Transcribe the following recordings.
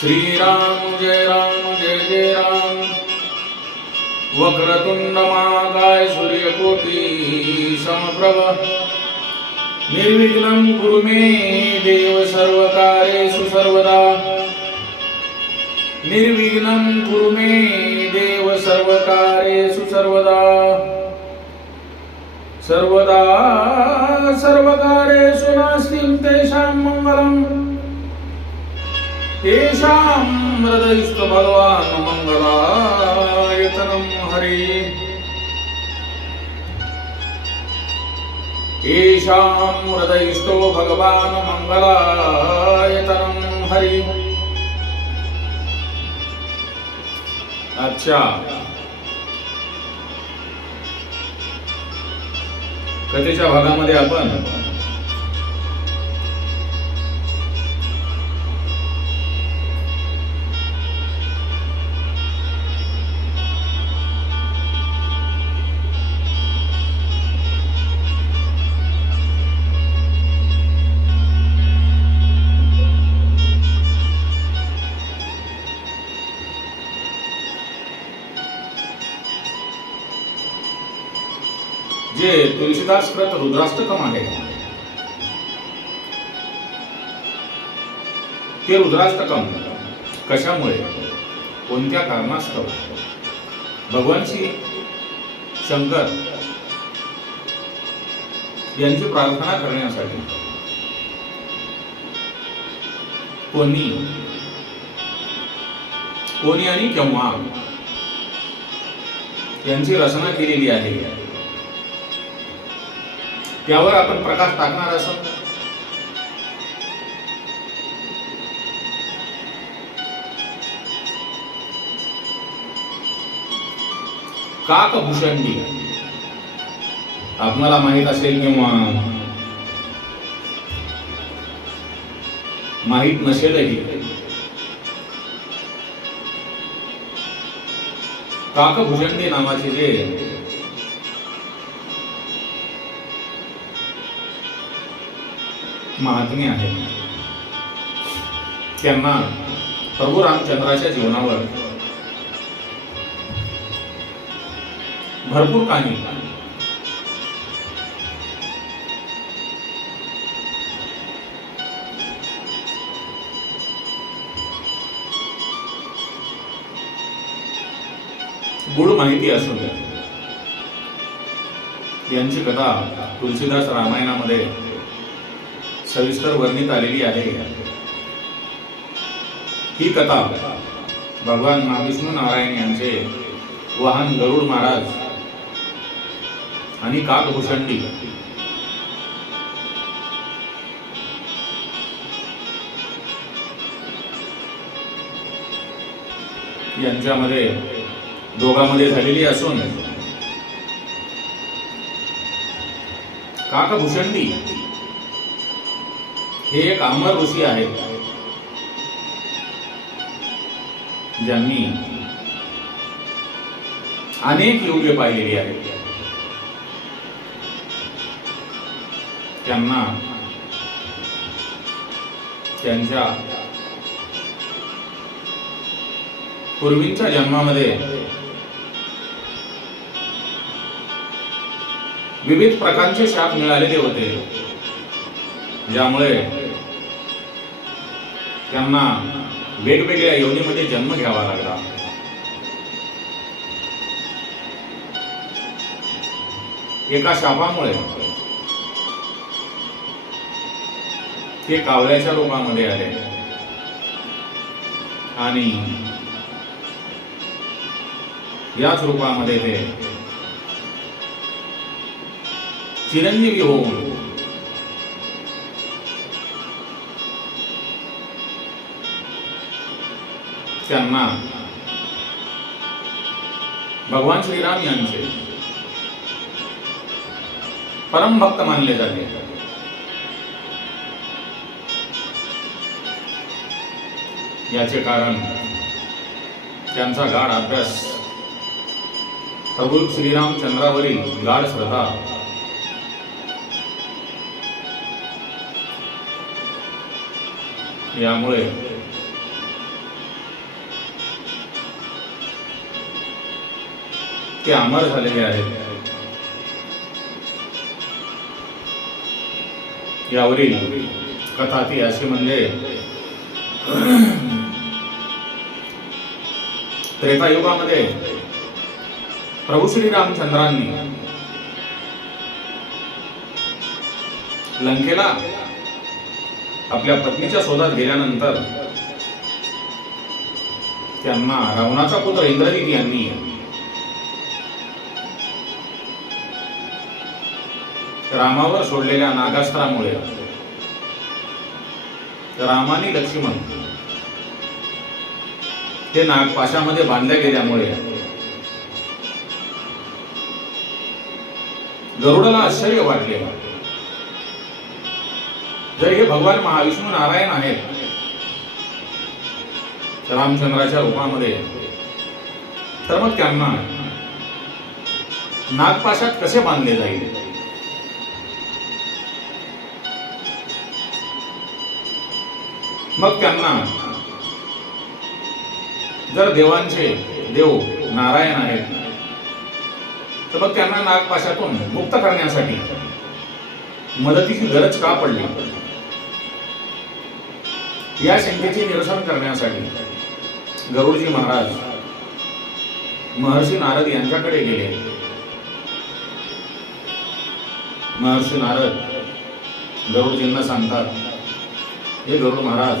श्रीराम जय राम जय जय राम। वक्रतुंड महाकाय सूर्यकोटी समप्रभ। निर्विघ्नं कुरु मे देव सर्वकार्येषु सर्वदा निर्विघ्नं कुरु मे देव सर्वकार्येषु सर्वदा सर्वदा सर्वकारेषु नास्ति तेषां मङ्गलम्। येषां हृदयस्तु भगवान् मङ्गलायतनं हरि। येषां हृदयस्थो भगवान् मङ्गलायतनं हरि। अच्छा। कथेच्या भागामध्ये आपण जे तुलसीदास कृत रुद्राष्टकम आहे ते रुद्राष्टकम कशामुळे? कोणत्या कारणास्तव? भगवान श्री शंकर यांची प्रार्थना करण्यासाठी कोणी? कोणी आणि केव्हा? यांची रचना केलेली आहे. त्यावर आपण प्रकाश टाकणार असं. काकभूषणी आपणाला माहीत असेल किंवा माहीत नसेलही काकभूषणी नावाचे जे महात्मे आहेत. त्यांना प्रभू रामचंद्राच्या जीवनावर भरपूर काही गुढ माहिती असू द्या. यांची कथा तुलसीदास रामायणामध्ये सविस्तर वर्णित आलेली आहे. ही कथा भगवान महाविष्णू नारायण यांचे वाहन गरुड महाराज आणि काकभूषंडी यांच्यामध्ये दोघांमध्ये झालेली असून काकभूषंडी हे एक अमर ऋषी आहेत. ज्यांनी अनेक योग्य पाहिलेली आहेत. त्यांना त्यांच्या पूर्वींच्या जन्मामध्ये विविध प्रकारचे शाप मिळालेले होते. ज्यामुळे त्यांना वेगवेगळ्या योनीमध्ये जन्म घ्यावा लागला. एका शापामुळे. ते कावळ्याच्या रूपामध्ये आले. आणि याच रूपामध्ये ते चिरंजीवी होऊन त्यांना भगवान श्रीराम यांचे परम भक्त मानले जाते. याचे कारण त्यांचा गाढ अभ्यास प्रभू श्रीरामचंद्रावरील गाढ श्रद्धा यामुळे ते अमर झालेले आहेत. यावरील कथा ती अशी म्हणजे त्रेतायुगामध्ये प्रभू श्री रामचंद्रांनी लंकेला आपल्या पत्नीच्या शोधात गेल्यानंतर त्यांना रावणाचा पुत्र इंद्रजित यांनी रामावर सोडलेल्या नागास्त्रामुळे. रामाने लक्ष्मण ते नागपाशामध्ये बांधल्या गेल्यामुळे गरुडाला आश्चर्य वाटले. जर हे भगवान महाविष्णू नारायण आहेत. रामचंद्राच्या रूपामध्ये. तर मग त्यांना नागपाशात कसे बांधले जाईल? मग त्यांना जर देवांचे देव नारायण आहेत तर मग त्यांना नागपाशातून मुक्त करण्यासाठी मदतीची गरज का पडली? या शंकेचे निरसन करण्यासाठी गरुडजी महाराज महर्षी नारद यांच्याकडे गेले. महर्षी नारद गरुडजींना सांगतात हे गरुड महाराज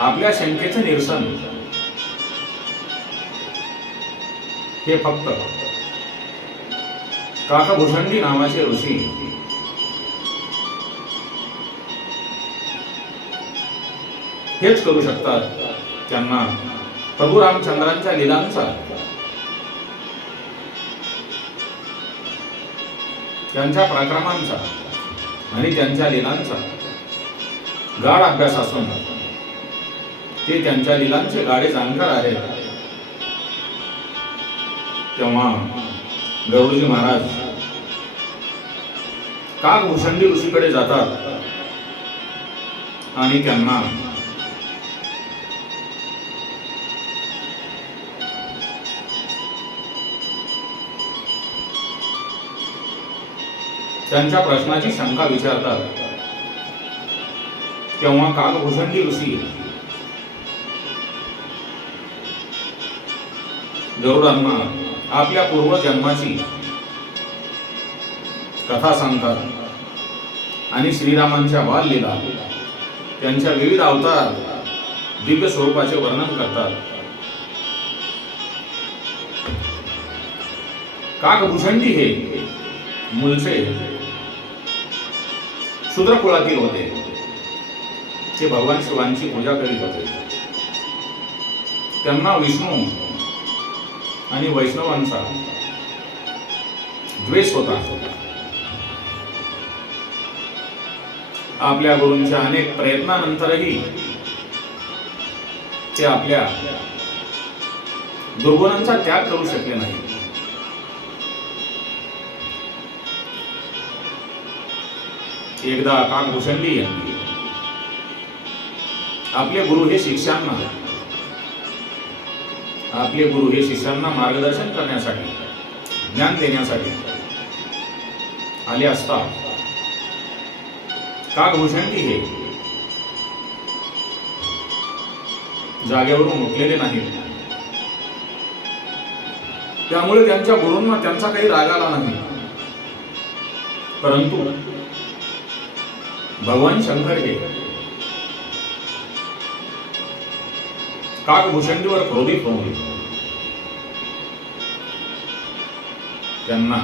आपल्या शंकेचं निरसन हे फक्त काकभूषणी नावाचे ऋषी हेच करू शकतात. त्यांना प्रभू रामचंद्रांच्या लिलांचा त्यांच्या पराक्रमांचा आणि त्यांच्या लिलांचा. गाढ अभ्यास असून ते त्यांच्या लिलांचे गाडे जाणकार आहेत. तेव्हा गरुडजी महाराज का भूषंडी ऋषीकडे जातात. आणि त्यांना त्यांच्या प्रश्नाची शंका विचारतात. तेव्हा काकभूषंडी ऋषी गरुडांना आपल्या पूर्वजन्माची कथा सांगतात. आणि श्रीरामांच्या बाललीला त्यांच्या विविध अवतार दिव्य स्वरूपाचे वर्णन करतात. काकभूषंडी हे मूळचे शूद्रकुळातील होते. ते भगवान शिवांची पूजा करीत होते. त्यांना विष्णू आणि वैष्णवांचा द्वेष होता. आपल्या गुरूंच्या अनेक प्रयत्नानंतरही ते आपल्या दुर्गुणांचा त्याग करू शकले नाही एकदा काकभूषंडी यांनी आपले गुरु हे शिष्यांना आपले गुरु हे शिष्यांना मार्गदर्शन करण्यासाठी ज्ञान देण्यासाठी आले असता का काकभूषंडी हे जागेवरून उठलेले नाहीत. त्यामुळे त्यांच्या गुरूंना त्यांचा काही राग आला नाही. परंतु भगवान शंकर हे काकभूषंडीवर क्रोधित होऊन त्यांना.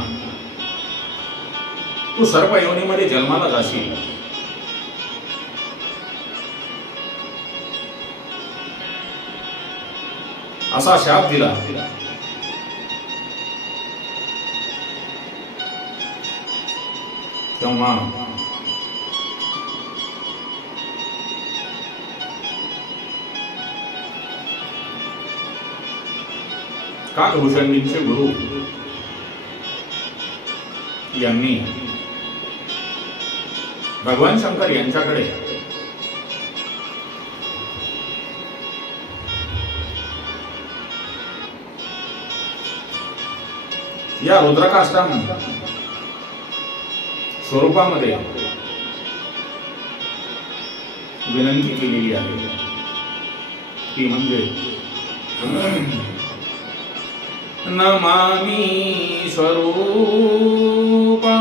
तू सर्प योनीमध्ये जन्माला जाशील. असा शाप दिला. तेव्हा का घोषांडींचे गुरु? यांनी भगवान शंकर यांच्याकडे या रुद्रकाष्टा स्वरूपामध्ये विनंती केलेली आहे. ती म्हणजे नमामि स्वरूपा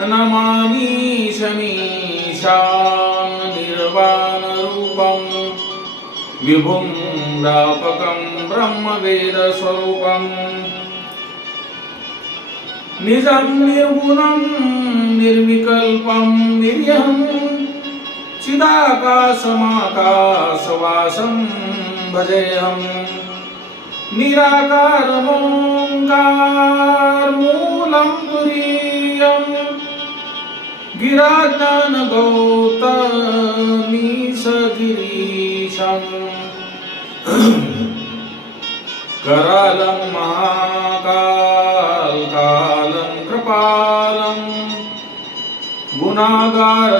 नमामि शमीशां निर्वाणरूपं विभुं व्यापकं ब्रह्मवेदस्वरूपम्। निजं निर्गुणं निर्विकल्पं निर्यहं। चिदाकाशमाकाशवासं भजेऽहम् निराकारमोङ्कारमूलं तुरीयम्। गिराज्ञानगौतमीशगिरीशम्। करालं महाकालकालं कृपालं गुणागार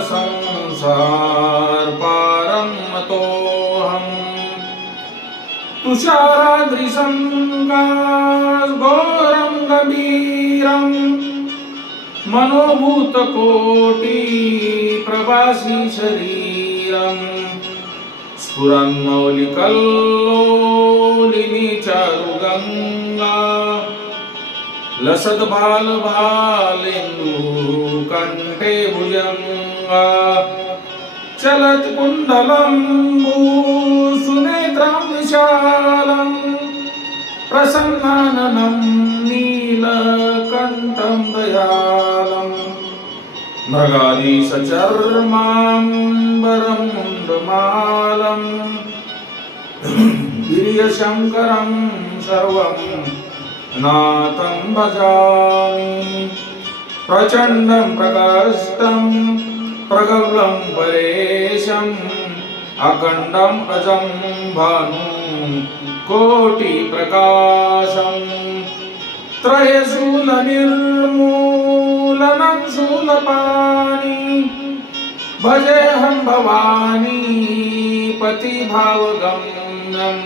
तुषाराद्रिसङ्गास घोरं गभीरम् मनोभूतकोटि प्रवासी शरीरम् स्फुरन्मौलिकल्लोलिनी चारुगङ्गा लसद्बालभालेन्दु कण्ठे भुजङ्गा चलत् कुण्डलम्बू सुनेत्रं विशालम् प्रसन्नाननं नीलकण्ठं दयालम् मृगादीशचर्माम्बरं मुण्डमालम् गिर्यशङ्करं सर्वं नाथं भजामि प्रचण्डं प्रकष्टं प्रगल्भं परेशम् अखण्डम् अजं भानु कोटिप्रकाशम् त्रयशूलनिर्मूलनं शूलपाणि भजेऽहं भवानी पतिभावगम्यम्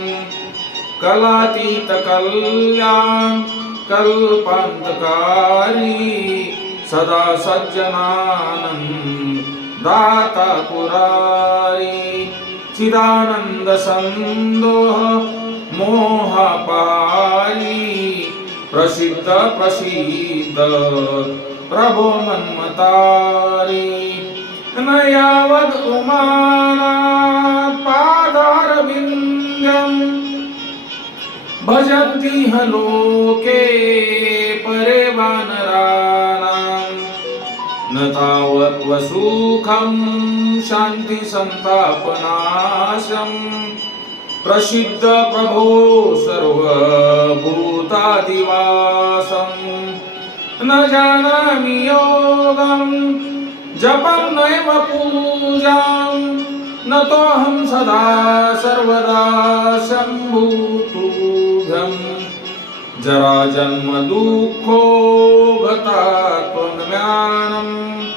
कलातीतकल्याण कल्पान्तकारी सदा सज्जनानन्द दाता पुरारी चिदानन्दसन्दोह मोहपारी प्रसिद्ध प्रसिद्ध प्रभो मन्मतारी। न यावद् उमाना पादारविन्द्यम् भजन्ति हलो तावत् वसुखं शान्तिसन्तापनाशम् प्रसिद्ध प्रभो सर्वभूतादिवासम् न जानामि योगं जपं नैव पूजां। न तोऽहं सदा सर्वदा शम्भुतुभ्यम् जरा जन्म दुःखो गता त्वन्म्यानम्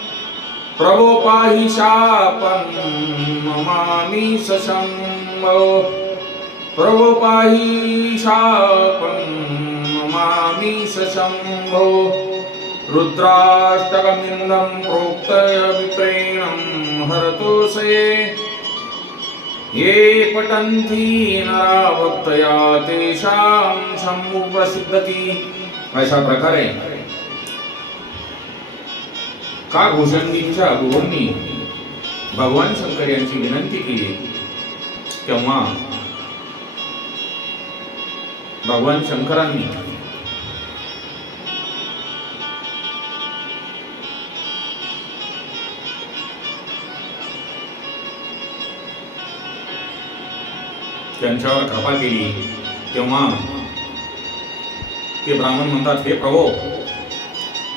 प्रभो पाहि शापं ममामि सशम्भो प्रभो पाहि शापं ममामि सशम्भो रुद्राष्टकमिन्दं प्रोक्तय विप्रेणं हरतोषये। ये पठन्ति नरा भक्तया तेषां शम्भु अशा प्रकारे का घोषणींच्या गुरूंनी भगवान शंकर यांची विनंती केली? तेव्हा भगवान शंकरांनी त्यांच्यावर कृपा केली. तेव्हा ते ब्राह्मण म्हणतात हे प्रभो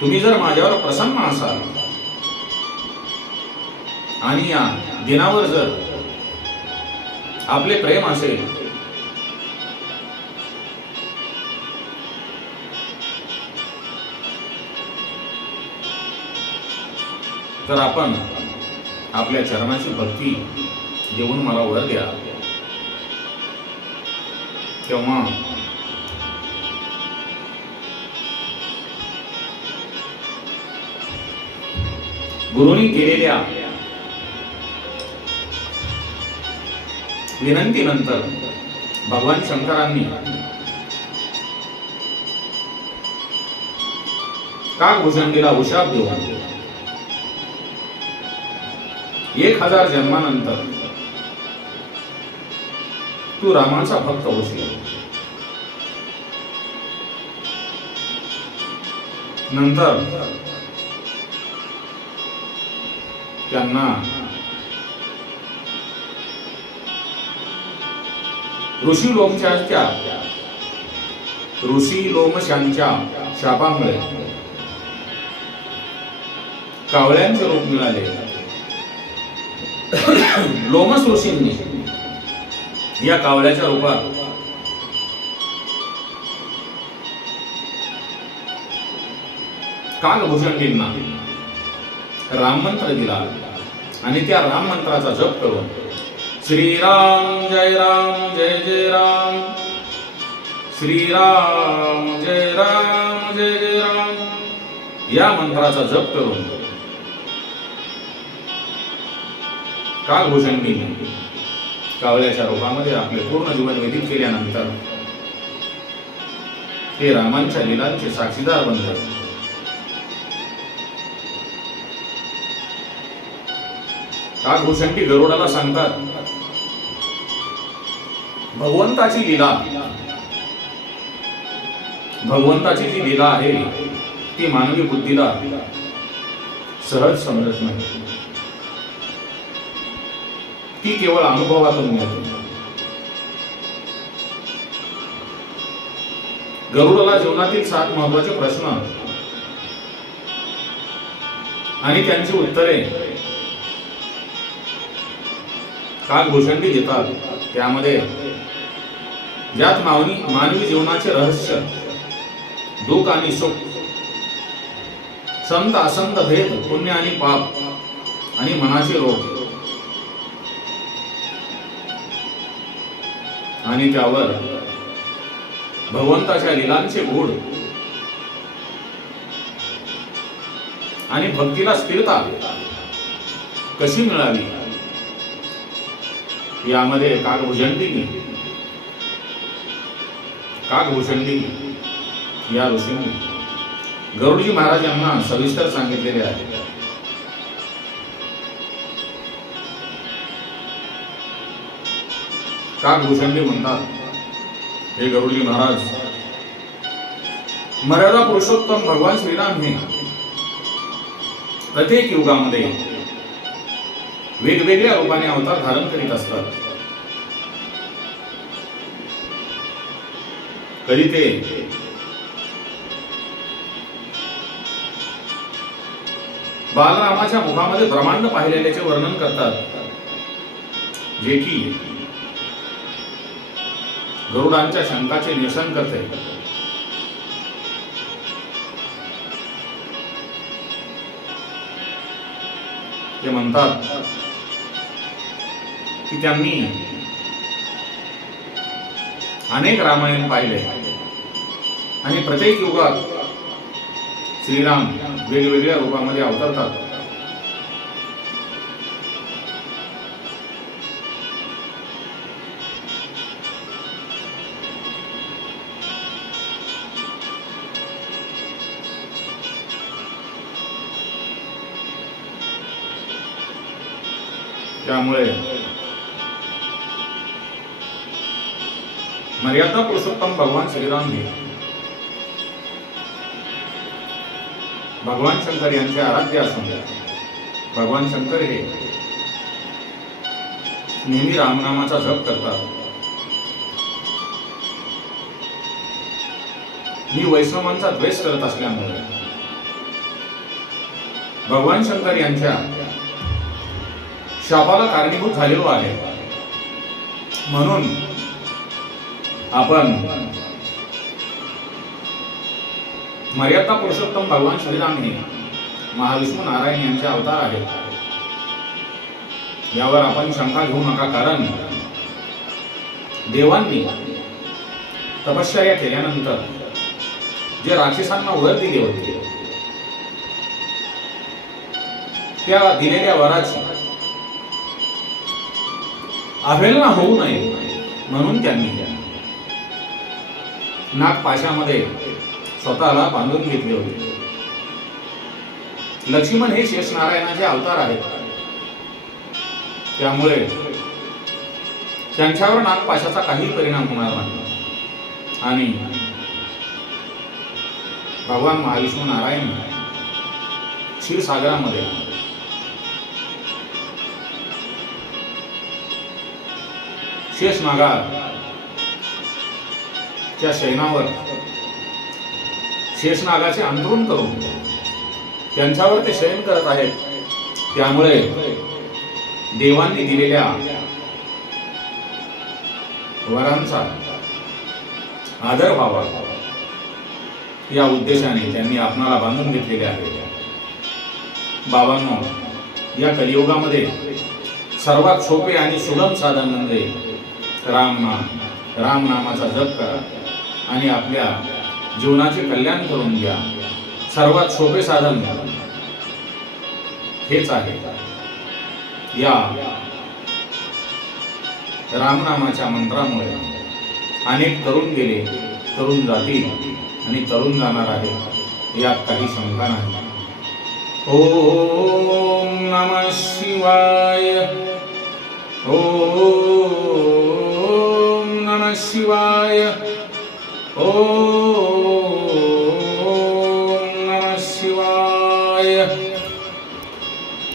तुम्ही जर माझ्यावर प्रसन्न असाल आणि या दिनावर जर आपले प्रेम असेल तर आपण आपल्या चरणाची भक्ती देऊन मला वर द्या. तेव्हा गुरुनी केलेल्या विनंतीनंतर भगवान शंकरांनी का भुजंगीला उशाप देऊन एक हजार जन्मानंतर तू रामाचा भक्त होशील. नंतर त्यांना ऋषी लोमशांच्या ऋषी लोमशांच्या शापामुळे. कावळ्यांचे रूप मिळाले. लोमस ऋषींनी या कावळ्याच्या रूपात कागभूषणजींना राम मंत्र दिला. आणि त्या राम मंत्राचा जप करून श्रीराम जय राम जय जय राम। श्रीराम जय राम जय जय राम। या मंत्राचा जप करून. कागभूषणजींनी कावळ्याच्या रूपामध्ये आपले पूर्ण जीवन व्यतीत केल्यानंतर ते रामांच्या लिलांचे साक्षीदार बनतात का कागभूषणटी गरुडाला सांगतात भगवंताची लीला. भगवंताची जी लीला आहे ती मानवी बुद्धीला सहज समजत नाही. ती केवळ अनुभवातून मिळते. गरुडाला जीवनातील सात महत्त्वाचे प्रश्न आणि त्यांची उत्तरे कागभूषणटी देतात. त्यामध्ये ज्यात मावनी मानवी जीवनाचे रहस्य दुःख आणि सुख संत असंत भेद पुण्य आणि पाप आणि मनाचे रोग. आणि त्यावर भगवंताच्या लिलांचे गुढ. आणि भक्तीला स्थिरता कशी मिळावी? यामध्ये कागभूषणटीने कागभूषणटी या ऋषींनी. गरुडजी महाराज यांना सविस्तर सांगितलेले आहे. कागभूषणटी म्हणतात? हे गरुडजी महाराज. मर्यादा पुरुषोत्तम भगवान श्रीराम हे प्रत्येक युगामध्ये वेगवेगळ्या रूपाने अवतार धारण करीत असतात. कधी ते बालरामाच्या मुखामध्ये ब्रह्मांड पाहिलेल्याचे वर्णन करतात. जे की गरुडांच्या शंकाचे निरसन करते. ते म्हणतात की त्यांनी अनेक रामायण पाहिले. आणि प्रत्येक युगात श्रीराम वेगवेगळ्या रूपामध्ये अवतरतात. त्यामुळे मर्यादा पुरुषोत्तम भगवान श्रीराम हे भगवान शंकर यांचे आराध्य असून भगवान शंकर हे नेहमी रामनामाचा जप करतात. मी वैष्णवांचा द्वेष करत असल्यामुळे भगवान शंकर यांच्या शापाला कारणीभूत झालेलो आहे. म्हणून आपण मर्यादा पुरुषोत्तम भगवान श्रीराम महाविष्णू नारायण यांचे अवतार आहेत. यावर आपण शंका घेऊ नका कारण देवांनी तपश्चर्या केल्यानंतर जे राक्षसांना वर दिले होते त्या दिलेल्या वराची अवहेलना होऊ नये म्हणून त्यांनी नागपाशामध्ये स्वतःला बांधून घेतले होते. लक्ष्मण हे शेषनारायणाचे अवतार आहेत. त्यामुळे त्यांच्यावर नागपाशाचा काही परिणाम होणार नाही. आणि भगवान महाविष्णू नारायण क्षीरसागरामध्ये शेष नागाच्या शयनावर शेषनागाचे अंतरून करून त्यांच्यावर ते शयन करत आहेत. त्यामुळे देवांनी दिलेल्या वरांचा आदर व्हावा. या उद्देशाने त्यांनी आपणाला बांधून घेतलेले आहे. बाबांनो या कलियुगामध्ये सर्वात सोपे आणि सुलभ साधन म्हणजे रामनाम रामनामाचा जप करा आणि आपल्या जीवनाचे कल्याण करून घ्या. सर्वात सोपे साधन हेच आहे. या. रामनामाच्या मंत्रामुळे. अनेक तरुण गेले तरुण जातील आणि तरुण जाणार आहे यात काही शंका नाही. ओम नम शिवाय. ओम नम शिवाय. ओम